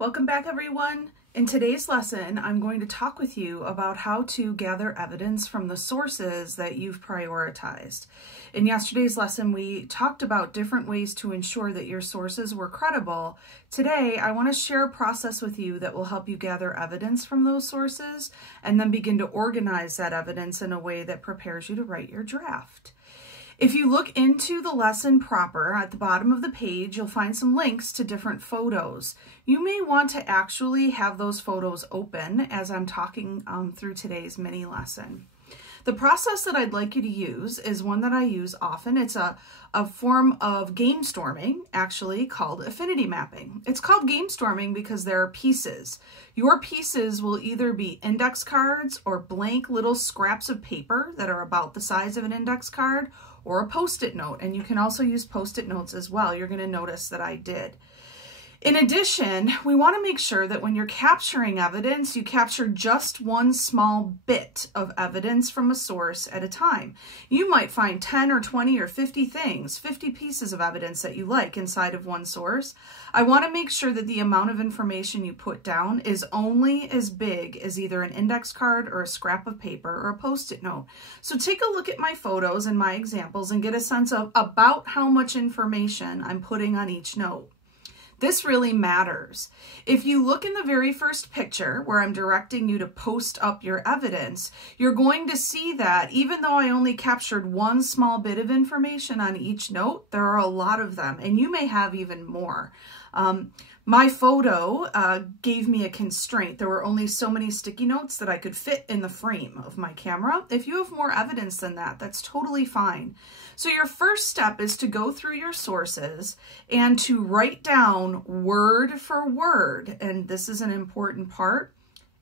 Welcome back, everyone. In today's lesson, I'm going to talk with you about how to gather evidence from the sources that you've prioritized. In yesterday's lesson, we talked about different ways to ensure that your sources were credible. Today, I want to share a process with you that will help you gather evidence from those sources and then begin to organize that evidence in a way that prepares you to write your draft. If you look into the lesson proper, at the bottom of the page, you'll find some links to different photos. You may want to actually have those photos open as I'm talking through today's mini lesson. The process that I'd like you to use is one that I use often. It's a form of game storming, actually, called Affinity Mapping. It's called game storming because there are pieces. Your pieces will either be index cards or blank little scraps of paper that are about the size of an index card, or a post-it note, and you can also use post-it notes as well. You're going to notice that I did. In addition, we want to make sure that when you're capturing evidence, you capture just one small bit of evidence from a source at a time. You might find 10 or 20 or 50 things, 50 pieces of evidence that you like inside of one source. I want to make sure that the amount of information you put down is only as big as either an index card or a scrap of paper or a post-it note. So take a look at my photos and my examples and get a sense of about how much information I'm putting on each note. This really matters. If you look in the very first picture where I'm directing you to post up your evidence, you're going to see that even though I only captured one small bit of information on each note, there are a lot of them, and you may have even more. My photo gave me a constraint. There were only so many sticky notes that I could fit in the frame of my camera. If you have more evidence than that, that's totally fine. So your first step is to go through your sources and to write down word for word, and this is an important part,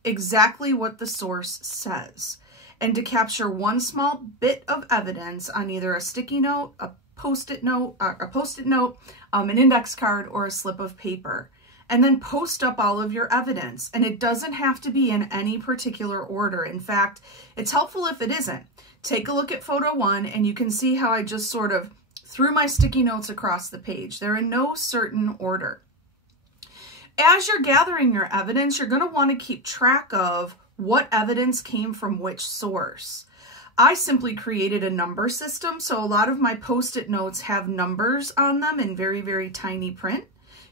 exactly what the source says, and to capture one small bit of evidence on either a sticky note, a post-it note, an index card, or a slip of paper. And then post up all of your evidence. And it doesn't have to be in any particular order. In fact, it's helpful if it isn't. Take a look at photo 1 and you can see how I just sort of threw my sticky notes across the page. They're in no certain order. As you're gathering your evidence, you're going to want to keep track of what evidence came from which source. I simply created a number system, so a lot of my post-it notes have numbers on them in very, very tiny print.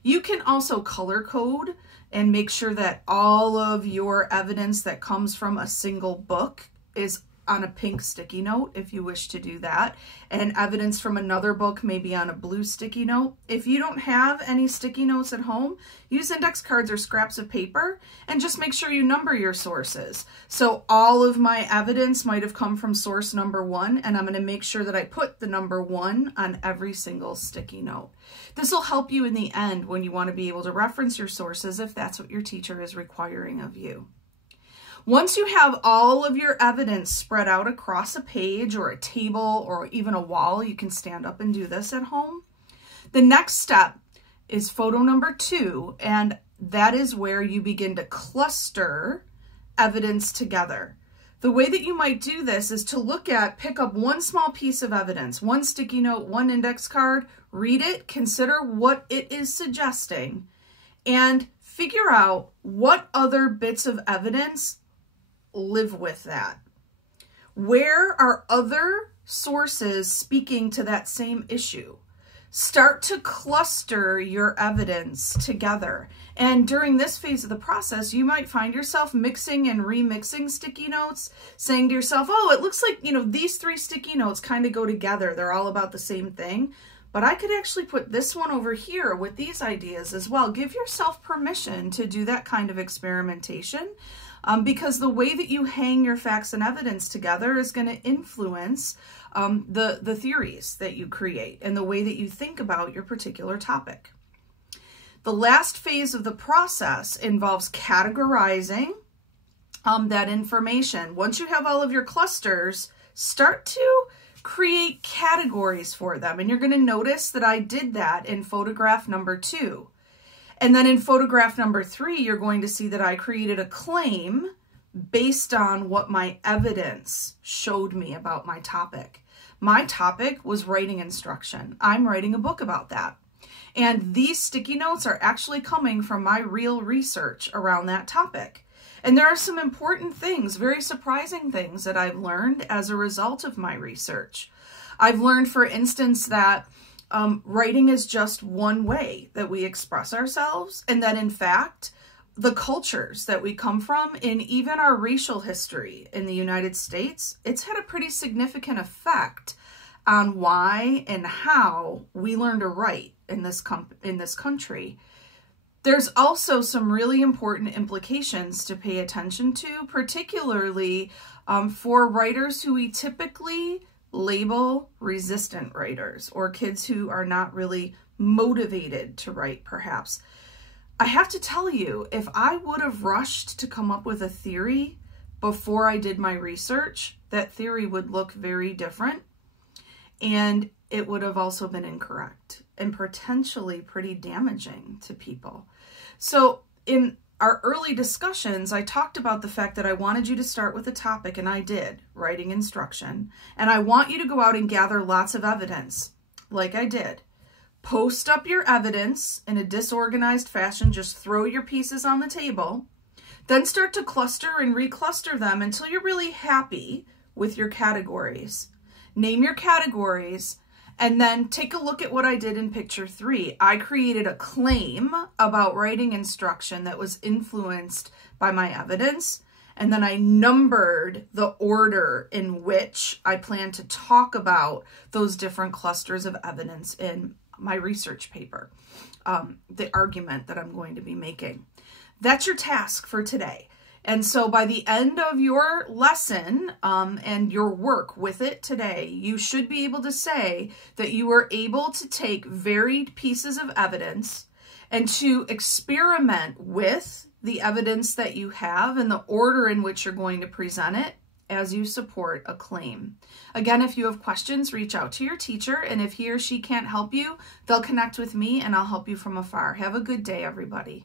You can also color code and make sure that all of your evidence that comes from a single book is on a pink sticky note if you wish to do that, and evidence from another book may be on a blue sticky note. If you don't have any sticky notes at home, use index cards or scraps of paper and just make sure you number your sources. So all of my evidence might have come from source number 1, and I'm going to make sure that I put the number 1 on every single sticky note. This will help you in the end when you want to be able to reference your sources if that's what your teacher is requiring of you. Once you have all of your evidence spread out across a page or a table or even a wall, you can stand up and do this at home. The next step is photo number 2, and that is where you begin to cluster evidence together. The way that you might do this is to pick up one small piece of evidence, one sticky note, one index card, read it, consider what it is suggesting, and figure out what other bits of evidence live with that. Where are other sources speaking to that same issue? Start to cluster your evidence together. And during this phase of the process, you might find yourself mixing and remixing sticky notes, saying to yourself, oh, it looks like, these 3 sticky notes kind of go together. They're all about the same thing. But I could actually put this one over here with these ideas as well. Give yourself permission to do that kind of experimentation. Because the way that you hang your facts and evidence together is going to influence the theories that you create and the way that you think about your particular topic. The last phase of the process involves categorizing that information. Once you have all of your clusters, start to create categories for them. And you're going to notice that I did that in photograph number 2. And then in photograph number 3, you're going to see that I created a claim based on what my evidence showed me about my topic. My topic was writing instruction. I'm writing a book about that. And these sticky notes are actually coming from my real research around that topic. And there are some important things, very surprising things that I've learned as a result of my research. I've learned, for instance, that writing is just one way that we express ourselves, and that in fact, the cultures that we come from, and even our racial history in the United States, it's had a pretty significant effect on why and how we learn to write in this country. There's also some really important implications to pay attention to, particularly for writers who we typically label resistant writers, or kids who are not really motivated to write, perhaps. I have to tell you, if I would have rushed to come up with a theory before I did my research, that theory would look very different, and it would have also been incorrect and potentially pretty damaging to people. So in our early discussions, I talked about the fact that I wanted you to start with a topic, and I did, writing instruction, and I want you to go out and gather lots of evidence, like I did. Post up your evidence in a disorganized fashion, just throw your pieces on the table, then start to cluster and recluster them until you're really happy with your categories. Name your categories, and then take a look at what I did in picture 3. I created a claim about writing instruction that was influenced by my evidence, and then I numbered the order in which I plan to talk about those different clusters of evidence in my research paper, the argument that I'm going to be making. That's your task for today. And so by the end of your lesson and your work with it today, you should be able to say that you were able to take varied pieces of evidence and to experiment with the evidence that you have and the order in which you're going to present it as you support a claim. Again, if you have questions, reach out to your teacher, and if he or she can't help you, they'll connect with me and I'll help you from afar. Have a good day, everybody.